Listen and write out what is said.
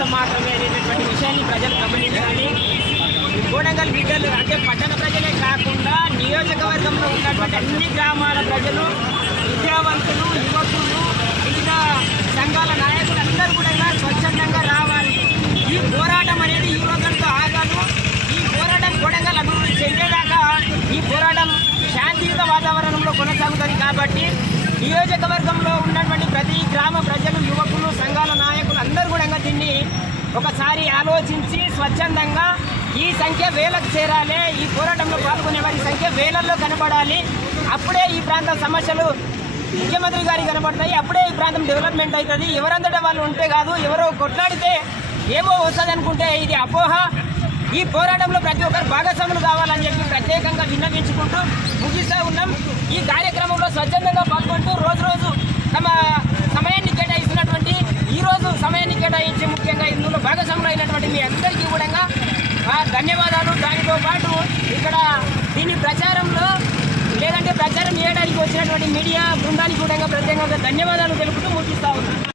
కోసం మాత్రమే అనేటటువంటి విషయాన్ని ప్రజలు గమనించాలి. కోడంగల్ బిడ్డలు అంటే పట్టణ ప్రజలే కాకుండా నియోజకవర్గంలో ఉన్నటువంటి అన్ని గ్రామాల ప్రజలు విద్యావంతులు యువకులు వివిధ సంఘాల నాయకులు అందరూ కూడా స్వచ్ఛందంగా రావాలి. ఈ పోరాటం అనేది ఈ రోజులతో ఆగాను ఈ పోరాటం కోడంగల్ అభివృద్ధి చెందేదాకా ఈ పోరాటం శాంతియుత వాతావరణంలో కొనసాగుతుంది కాబట్టి నియోజకవర్గంలో ఉన్నటువంటి ప్రతి గ్రామ ప్రజలు యువకులు సంఘాలు ఒకసారి ఆలోచించి స్వచ్ఛందంగా ఈ సంఖ్య వేలకు చేరాలి. ఈ పోరాటంలో పాల్గొనే వారి సంఖ్య వేలల్లో కనబడాలి అప్పుడే ఈ ప్రాంతం సమస్యలు ముఖ్యమంత్రి గారికి కనబడతాయి అప్పుడే ఈ ప్రాంతం డెవలప్మెంట్ అవుతుంది. ఎవరంతటా వాళ్ళు ఉంటే కాదు ఎవరో కొట్లాడితే ఏమో వస్తుంది అనుకుంటే ఇది అపోహ. ఈ పోరాటంలో ప్రతి ఒక్కరు భాగస్వాములు కావాలని చెప్పి ప్రత్యేకంగా విన్నవించుకుంటూ ముగిస్తూ ఉన్నాం. ఈ కార్యక్రమంలో స్వచ్ఛందంగా పాల్గొంటూ రోజు రోజు తమ సమయాన్ని కేటాయిస్తున్నటువంటి ఈరోజు సమయాన్ని కేటాయించి ముఖ్యంగా అయినటువంటి మీ అందరికీ కూడా ధన్యవాదాలు. దానితో పాటు ఇక్కడ దీని ప్రచారంలో లేదంటే ప్రచారం చేయడానికి వచ్చినటువంటి మీడియా బృందానికి కూడా ప్రత్యేకంగా ధన్యవాదాలు తెలుపుతూ ముగిస్తా ఉన్నాం.